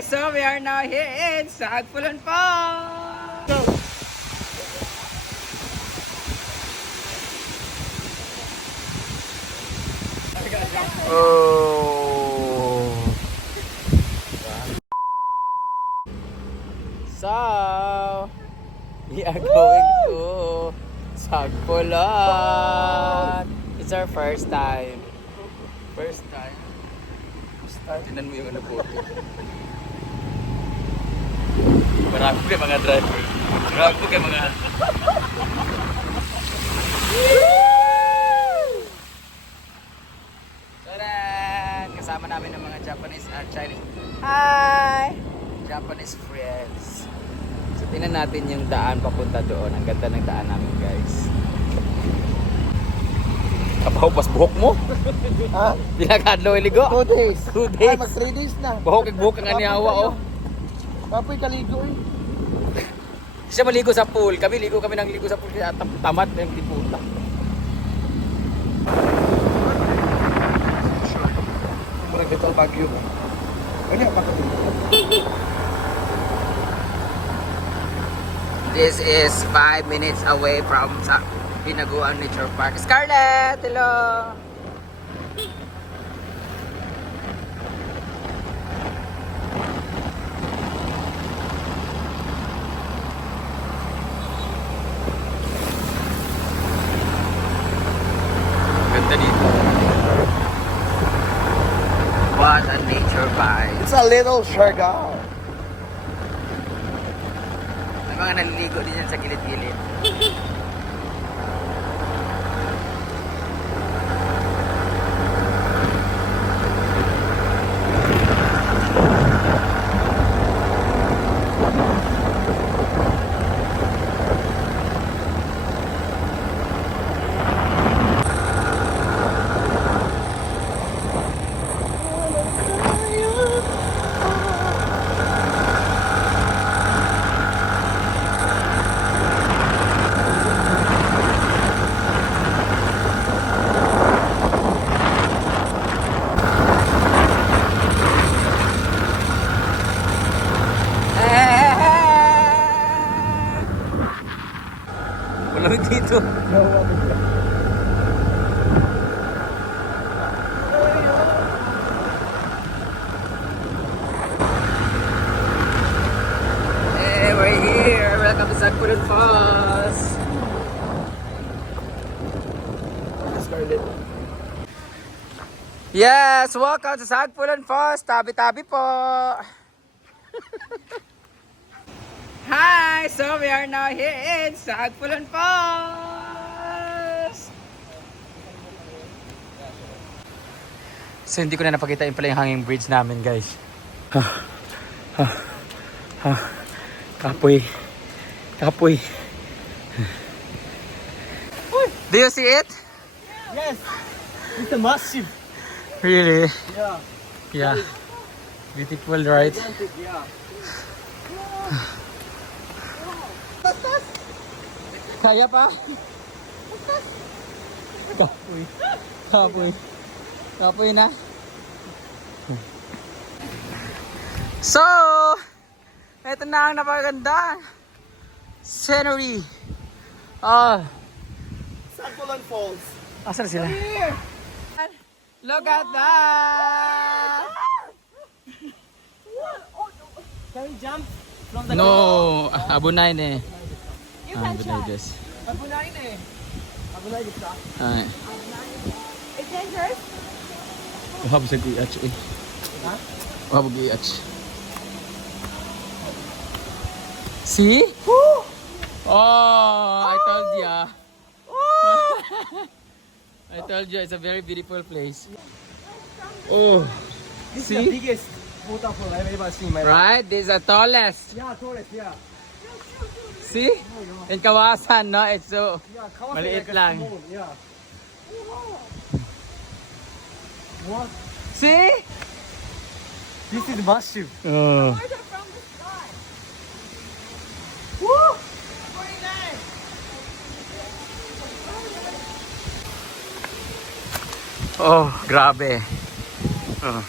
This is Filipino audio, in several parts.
So we are now here in Sagpulan Falls! Go! Oh! So, we are going to Sagpulan! It's our first time. First time. First time. Tinan mo yung ano po. Marami po kayo mga driver. Marami po kayo mga... Taran! Kasama namin ng mga Japanese at Chinese. Hi! Japanese friends. So, tingnan natin yung daan papunta doon. Ang ganda ng daan namin, guys. Kapaw, pas buhok mo. Ha? Pinakadlo iligo. Two days. Two Ay, days. mag three days na. Buhok buhok ang anihawa, oh. Kapoy kaligo eh. Siya maligo sa pool. Kami ligo kami ng ligo sa pool. Kaya tam- tamad na yung tiputa. Murag dito ang bagyo. Ano yung? This is 5 minutes away from sa Binaguan Nature Park. Scarlett! Hello! Ganda dito. What vibe. It's a little Siargao. May mga naliligo din yan sa gilid-gilid. Walang dito. Hey, we're here. Sagpulan Falls. Scarlett. Yes, welcome to Sagpulan Falls. Tabi-tabi po. Hi! So we are now here in Sagpulan Falls. So hindi ko na napakita yung pala yung hanging bridge namin guys. Ha, ha, ha. Kapoy. Kapoy. Do you see it? Yes! It's a massive. Really? Yeah. Yeah. Beautiful, right? Gigantic, yeah. Kaya pa? Kapoy. Kapoy. Kapoy na. So, ito na ang napaganda. Scenery. Oh, Sagpulan Falls. asan sila? Look at that! Can we jump from the No, abunay ne. Ah, abunay des. Abunayin eh. Abunayin gusto. Ah. It's dangerous. Wahab sa giach eh. Ha? Wahab giach. See? Oh, Oh, I told ya. Oh. I told you it's a very beautiful place. Oh, oh This See? is the biggest waterfall I've ever seen in my life. right? This is the tallest. Yeah, tourist, yeah. See? In Kawasan, no? It's so... Yeah, Kawasaki Maliit like a lang. small, yeah. What? See? This is massive. Oh. Oh, grabe. Oh.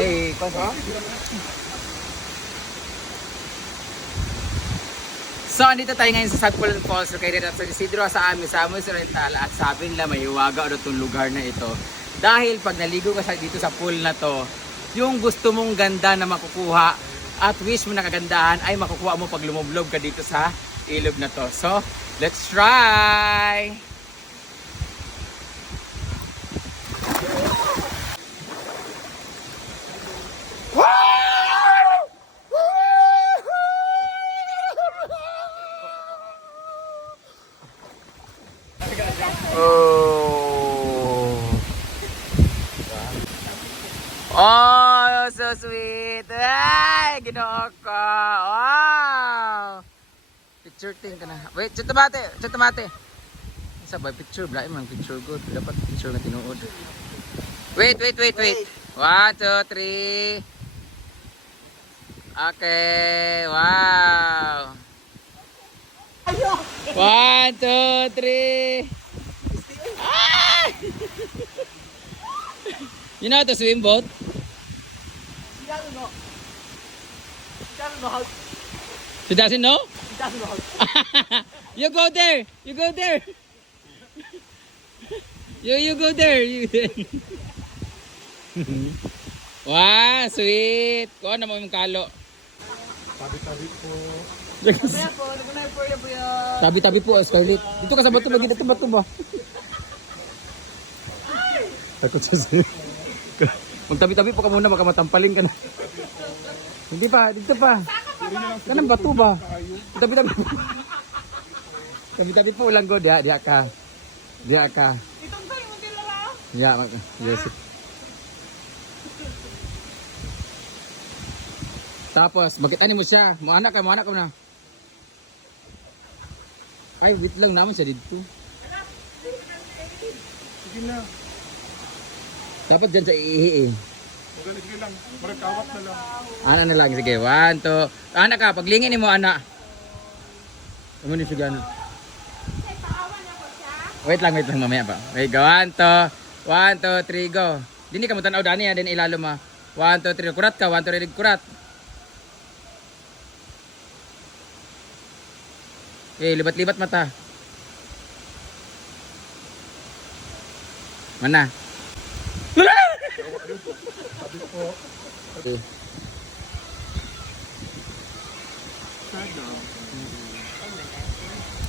Hey, Ha? So, andito tayo ngayon sa Sagpulan Falls. So, kayo rin sa Isidro sa amin, sa Amoy Oriental. At sabi nila, may hiwaga ano itong lugar na ito. Dahil pag naligo ka sa dito sa pool na to, yung gusto mong ganda na makukuha at wish mo na kagandahan ay makukuha mo pag lumublob ka dito sa ilog na to. So, let's try! Oh. Oh, so sweet. Ay, ginoo ko. Wow. Picture thing ka na. Wait, chat mate, chat mate. Isa ba picture bla man picture good. Dapat picture na tinuod. Wait, wait, wait, wait. One, two, three. Okay, wow. One, two, three. Ah! you know how to swim boat? He doesn't know. He doesn't know how. She doesn't know? You go there. You go there. you you go there. You there. wow, sweet. Kuha na mo yung kalo. Tabi-tabi po. Ko. Tabi-tabi po, Scarlett. Dito ka sa bato, lagi dito bato ba? Takot siya sa'yo. Magtabi-tabi po ka muna, baka matampalin ka na. Hindi pa, dito pa. Kanang bato ba? Tabi-tabi po. Tabi-tabi po, ulang go. Diya, diya ka. Diya ka. Itong hindi lang. Diya, mag- yes. Tapos, bakit ani mo siya? Muanak ka, muanak ka na. Ay, wait lang naman siya dito. Sige na. Dapat dyan sa iihi eh. Okay, sige lang. Maragkawat na lang. Ana na lang, sige. One, two. Anak ka, paglingin mo, anak. Ano ni gano'n? Wait lang, wait lang, mamaya pa. Wait, go. One, two. One, two, three, go. Dini ka mo tanaw, Dani, ha? Dini ilalo ma. One, two, three. Kurat ka. One, two, three, kurat. Eh, libat-libat mata. Mana? Eh.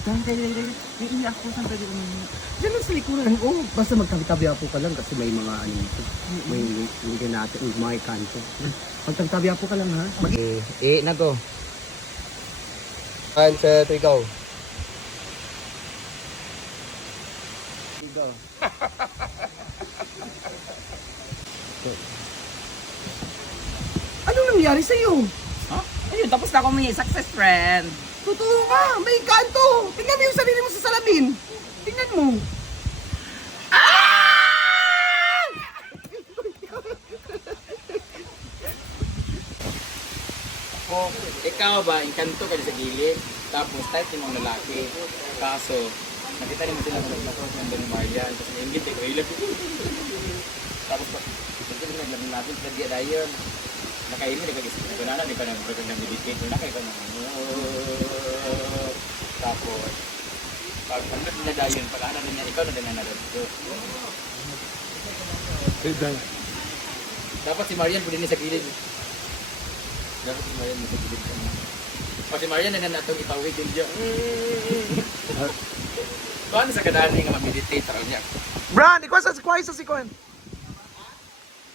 Dahil, dahil, dahil, dahil. Iiyak ko saan pwede umiyak. Diyan lang sa likuran. Oo, basta magtabi-tabi po ka lang kasi may mga ano ito. May hindi natin, may kanto. Magtabi po ka lang ha. Mag Eh, eh, na go. One, two, three, go. Go. Nangyari sa'yo? Huh? Ayun, tapos na ako may success friend. Totoo ba? May kanto. Tingnan mo yung sarili mo sa salamin. Tingnan mo. Oh, ikaw ba, inkanto ka sa gilid, tapos type yung mga lalaki. Kaso, nakita niyo mo sila mga naglato ng Don Marian, tapos nainggit eh, kayo Tapos, ito yung naglamin natin sa dia dayon. Nakaimi, nagkagisip ko na di pa nang nag-meditate, na kayo na Tapos, pag ano na dayon, pag ano din niya, ikaw na din na dahil. Dapat si Marian pwede niya sa gilid. Dapat si Marian nasa gilid. Pag si Marian na natong ipawig din dyan. Paano sa kadani nga mag-meditate sa kanya? Brand, ikaw sa kuhay sa si Kuhan.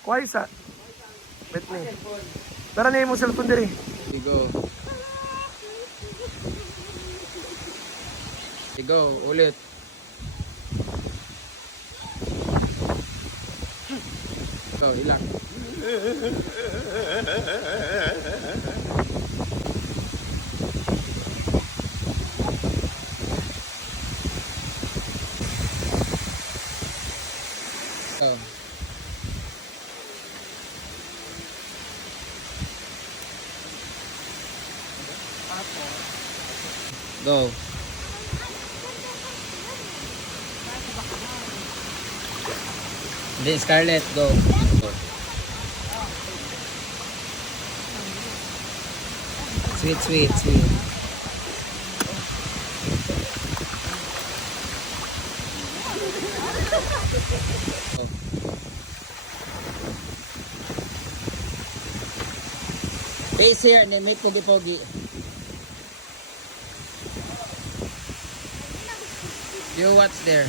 Kuhay Wait me. Tara na yung cellphone diri. Sigo. Sigo, ulit. Ikaw, ilang. Go. Hindi, Scarlett, go. Sweet, sweet, sweet. Oh. Face here and then make pogi-pogi. You what's there?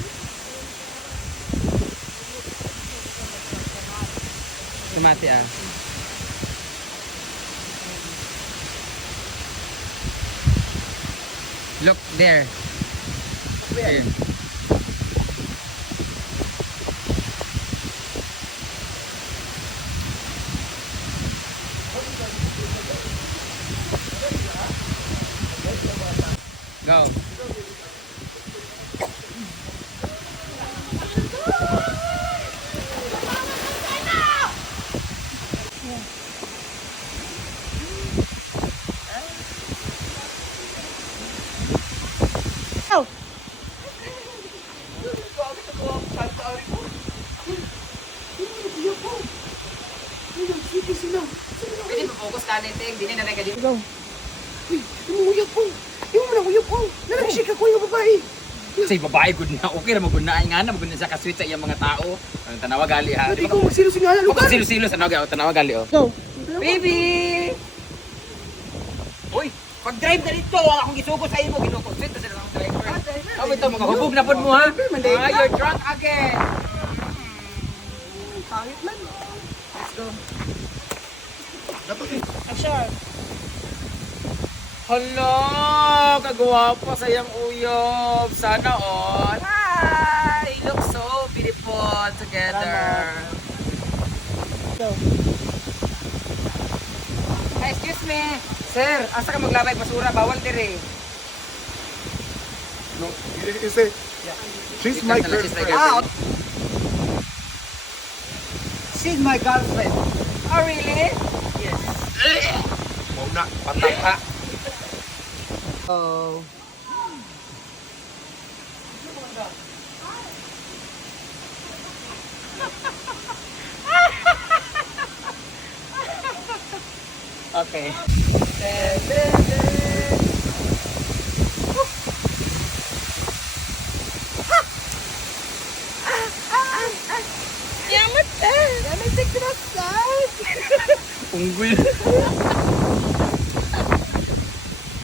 Tumati ah. Look there. There. Go. Pwede mo focus ka nito, hindi na nanay ka dito. Yung uyab ko. Yung na uyab ko. Ako yung babae. Say babae good na. Okay ra mo good na ay nga na mo good na sa kasweet sa iyang mga tao. Ang tanawa gali ha. Dati ko magsilusingala Ako lugar. silo-silo sa tanawa tanawa gali oh. Go. Baby! Uy, pag-drive na dito, wala akong gisugo sa imo, ginuko. Sweet na sila ng driver. Oh, ito, mga hubog na pod mo ha. Ah, you're drunk again. Pangit man. Action. Hala, kagwapo sa iyang uyob. Sana all. Hi! You look so beautiful together. Hey, excuse me. Sir, asa ka maglabay basura? Bawal dire. No, you say, she's my girlfriend. Out. She's my girlfriend. Oh, really? Mau na, patay ha. Oh. okay.